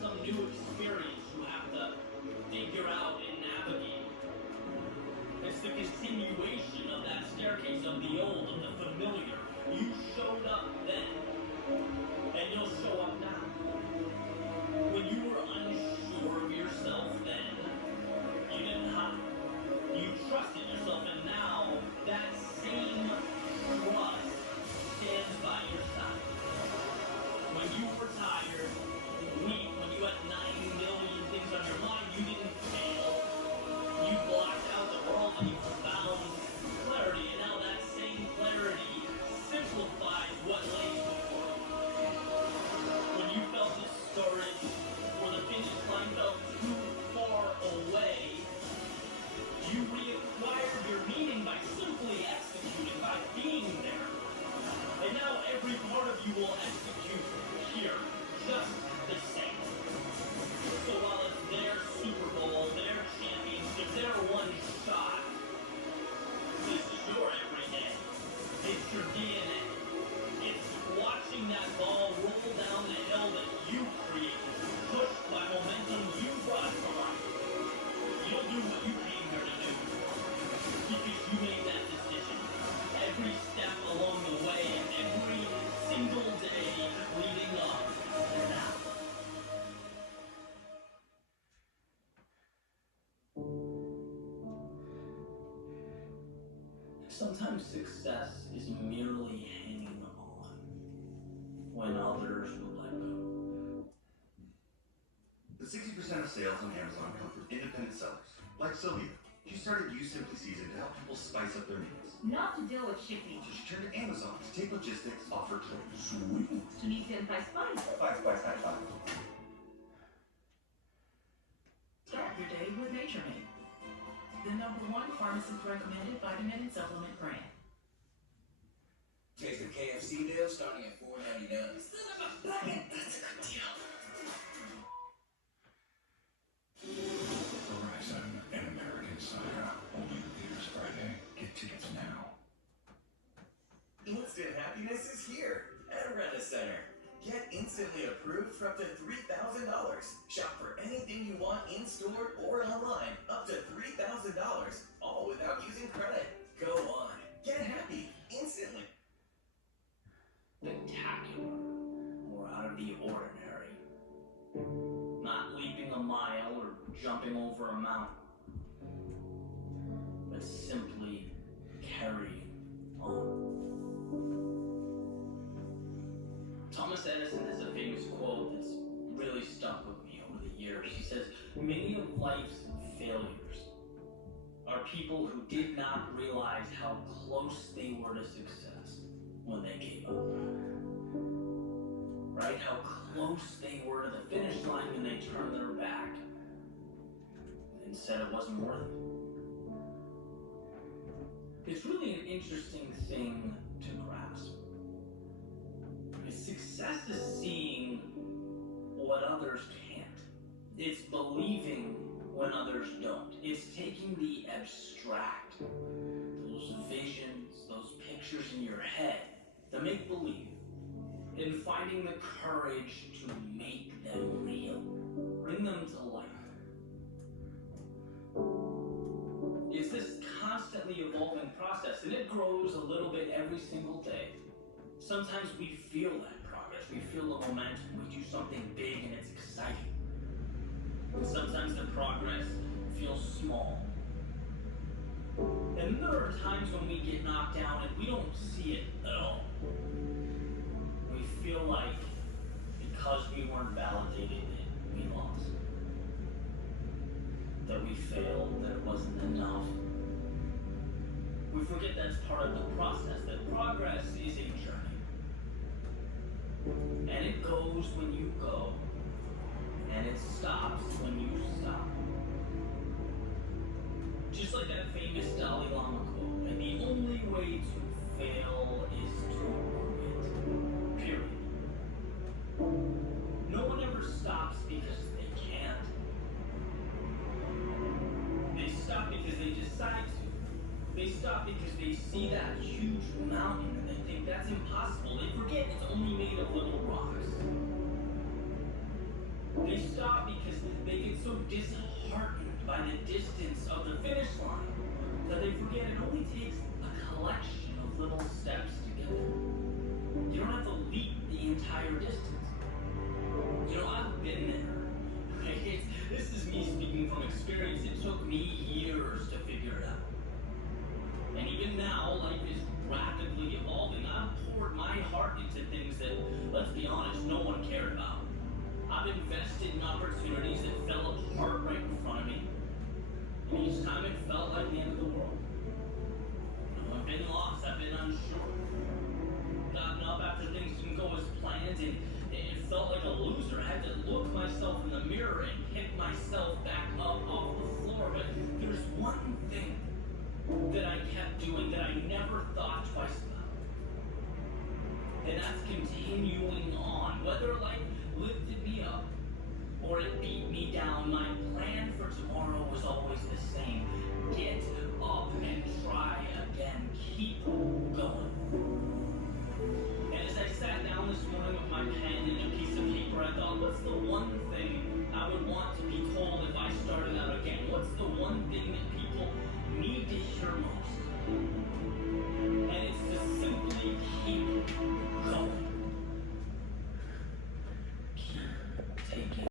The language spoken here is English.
some new experience you have to figure out and navigate. It's the continuation of that staircase of the old, of the familiar. You showed up then, and you'll show up now. When you were unsure of yourself then, you didn't hide. You trusted yourself, and now that same trust stands by your side. When you were tired, weak, when you had 9 million things on your mind, you didn't fail. You blocked out the world and you found clarity, and now that same clarity simplifies what lay before you. When you felt discouraged, or the finish line felt too far away, you reacquired your meaning by simply executing, by being there. And now every part of you will execute here, just the same. So while it's their Super Bowl, their championship, their one shot, this is your everyday. It's your DNA. It's watching that ball roll down the hill that you created, pushed by momentum you brought to life. You'll do what you came here to do, because you made that decision. Every step along the way, and every single day leading up to now. Sometimes success is merely hanging on when others will let go. The 60% of sales on Amazon come from independent sellers, like Sylvia. She started Use Simply Seasoned to help people spice up their meals. Not to deal with shipping. So she turned to Amazon to take logistics off her plate. Sweet. To need 10 by spice. 5 spice, 5. Start your day with Nature Made, the #1 pharmacist recommended vitamin and supplement brand. Take the KFC deal starting at $4.99. That's a good deal. Horizon, an American saga. Only in theaters Friday. Get tickets now. Instant happiness is here at Rent-A-Center. Get instantly approved for up to $3,000. Shop for anything you want in-store or online, up to $3,000, all without using credit. Go on, get happy instantly. Spectacular, or out of the ordinary. Not leaping a mile or jumping over a mountain, but simply carrying on. Thomas Edison has a famous quote that's really stuck with me over the years. He says, "Many of life's failures are people who did not realize how close they were to success when they gave up." Right? How close they were to the finish line when they turned their back and said it wasn't worth it. It's really an interesting thing to grasp. Success is seeing what others can't. It's believing when others don't. It's taking the abstract, those visions, those pictures in your head, the make-believe, and finding the courage to make them real, bring them to life. It's this constantly evolving process, and it grows a little bit every single day. Sometimes we feel that progress, we feel the momentum, we do something big and it's exciting. And sometimes the progress feels small. And there are times when we get knocked down and we don't see it at all. We feel like because we weren't validated, we lost. That we failed, that it wasn't enough. We forget that's part of the process, that progress is a journey. And it goes when you go, and it stops when you stop. Just like that famous Dalai Lama quote, and the only way to fail is to quit. Period. No one ever stops because they can't. They stop because they decide to. They stop because they see that huge mountain and they think that's impossible. They forget it's only made of little rocks. They stop because they get so disheartened by the distance of the finish line that they forget it only takes a collection of little steps to get there. You don't have to leap the entire distance. You know, I've been there. Right? This is me speaking from experience. It took me years to figure it out. And even now, life is rapidly evolving. I've poured my heart into things that, let's be honest, no one cared about. I've invested in opportunities that fell apart right in front of me. And each time it felt like the end of the world. I've been lost, I've been unsure. Gotten up after things didn't go as planned, and it felt like a loser. I had to look myself in the mirror and pick myself back up off the floor. But there's one thing that I kept doing that I never thought twice about. And that's continuing on. Whether life lifted me up or it beat me down, my plan for tomorrow was always the same. Get up and try again. Keep going. And as I sat down this morning with my pen and a piece of paper, I thought, what's the one thing I would want to be told if I started out again? What's the one thing that people need to hear most?